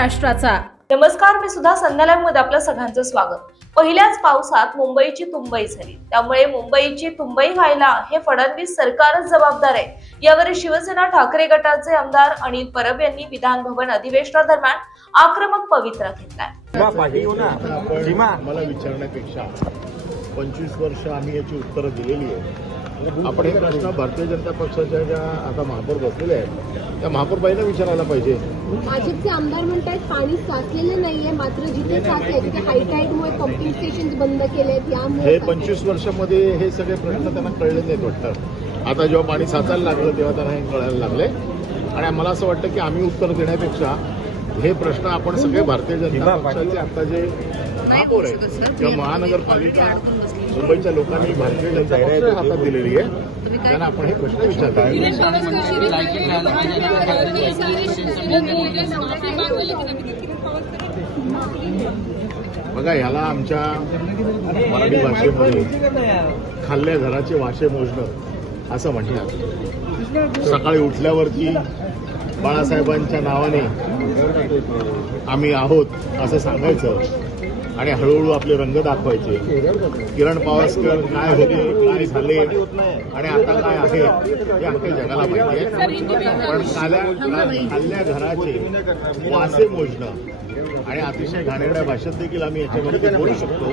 महाराष्ट्राचा। नमस्कार, मी सुद्धा संध्या लाईव्ह मध्ये आपलं सगळ्यांचं स्वागत। पहिल्याच पावसात मुंबईची तुंबई झाली, त्यामुळे मुंबईची तुंबई व्हायला हे फडणवीस सरकारच जबाबदार आहे। यावर शिवसेना ठाकरे गटाचे आमदार अनिल परब यांनी विधान भवन अधिवेशनादरम्यान आक्रमक पवित्रा घेतलाय। मला विचारण्यापेक्षा 25 वर्ष आम्ही याची उत्तरं दिलेली आहे। आपण हे प्रश्न भारतीय जनता पक्षाच्या ज्या आता महापौर बसलेले आहेत त्या महापौरबाईंना विचारायला पाहिजे। भाजपचे आमदार म्हणतात पाणी साचलेलं नाहीये, मात्र जिथे साचले तिथे हायटाईडमुळे पंपिंग स्टेशन बंद केलेत। यामुळे हे 25 वर्षामध्ये हे सगळे प्रश्न त्यांना कळले नाहीत वाटतं। आता जेव्हा पाणी साचायला लागलं तेव्हा त्यांना हे कळायला लागले आणि मला असं वाटतं की आम्ही उत्तर देण्यापेक्षा हे प्रश्न आपण सगळे भारतीय जनता पक्षाचे आता जे महापौर आहेत किंवा महानगरपालिका मुंबईच्या लोकांनी भारतीय जनता पक्षाच्या हातात दिलेली आहे त्यांना आपण हे प्रश्न विचारता। बघा, ह्याला आमच्या मराठी भाषेमध्ये खाल्ल्या घराचे वाशे मोजणं असं म्हणतात। सकाळी उठल्यावरती बाळासाहेबांच्या नावाने आम्ही आहोत असं सांगायचं आणि हळूहळू आपले रंग दाखवायचे। किरण पावसकर काय होते, काय झाले आणि आता काय आहे हे अख्ख्या जगाला माहिती आहे। पण खाल्ल्या घराचे वासे मोजणं आणि अतिशय घाणेरड्या भाषेत देखील आम्ही याच्यामध्ये बोलू शकतो,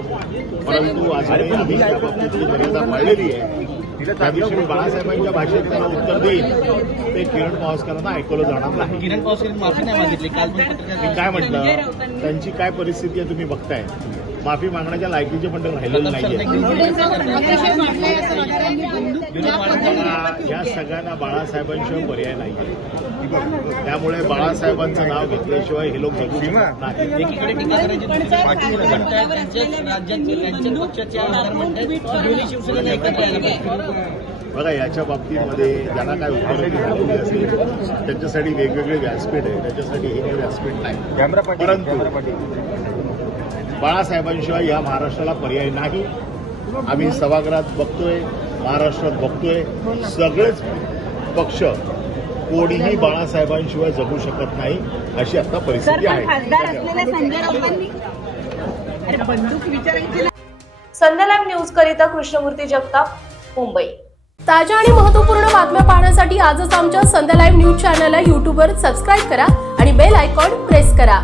परंतु आजही आम्ही त्या बाबतीतली मर्यादा पाळलेली आहे। त्या दिवशी मी बाळासाहेबांच्या भाषेत त्यांना उत्तर देईल ते किरण पावसकरांना ऐकवलं जाणार नाही। किरण पावसकर माफी नाही मागितली काल, मी काय म्हटलं, त्यांची काय परिस्थिती आहे तुम्ही बघताय। माफी मागण्याच्या लायकीचे पण राहिलेलं नाहीये। या सगळ्यांना बाळासाहेबांशिवाय पर्याय नाहीये, त्यामुळे बाळासाहेबांचं नाव घेतल्याशिवाय हे लोक जगू शकत नाही। एकीकडे टीका करायची राज्याचे पक्षाचे आमदार म्हणतात दोन्ही शिवसेनेला एकत्र यायला पाहिजे। बघा, याच्या बाबतीमध्ये ज्यांना काय उपलब्धी झालेली असेल त्यांच्यासाठी वेगवेगळे व्यासपीठ आहे, त्याच्यासाठी हे व्यासपीठ नाही। परंतु बाळासाहेबांशिवाय या महाराष्ट्राला पर्याय नाही। आम्ही सभागृहात बघतोय, महाराष्ट्रात बघतोय, सगळेच पक्ष कोणीही बाळासाहेबांशिवाय जगू शकत नाही अशी आता परिस्थिती आहे। संध्या लाईव्ह न्यूज करिता कृष्णमूर्ती जगताप, मुंबई। ताज्या आणि महत्त्वपूर्ण बातम्या पाहण्यासाठी आजच आमच्या संध्या लाईव्ह न्यूज चॅनलला YouTubeवर सबस्क्राईब करा आणि बेल आयकॉन प्रेस करा।